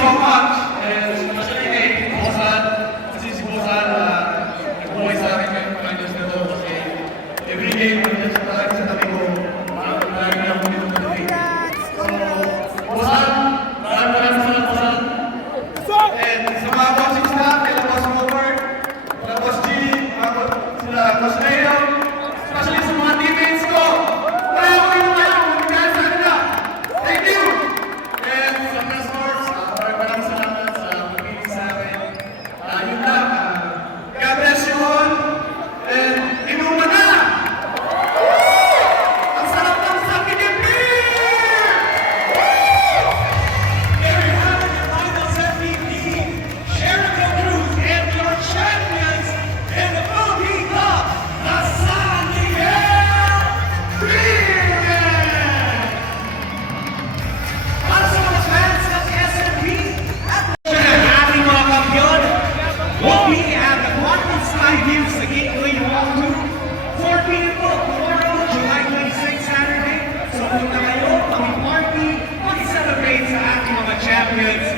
so much. And especially kay Bosan, kasi si Bosan, nagbuhay sa akin kahit pag-ayos na ito. Kasi every day, nandiyan sa tayo sa tabi ko, marami na akong dito sa tabi. So, Bosan, maraming salamat, Bosan. And sa mga coaches na, kila Boss Robert, kila Boss G, sila Boss Leo, especially sa mga teammates ko. Wala ako dito ngayon, magkakaroon sa kanila. Thank you! And sa press corps, maraming salamat sa pagpili sa akin. Yun lang, God bless you all. And inuman na! Ang sarap ng sabi ng beer! There you have it, the finals MVP, Jericho Cruz and your champions in the Philippine Cup, the San Miguel Beermen! Para sa mga fans ng SMP at ng ating mga kampiyon, we'll be at the Quantum Sky View sa Gateway Hall 2, 4 p.m. po tomorrow, July 26, Saturday. So punta kayo, kami party, mag-celebrate sa ating mga champions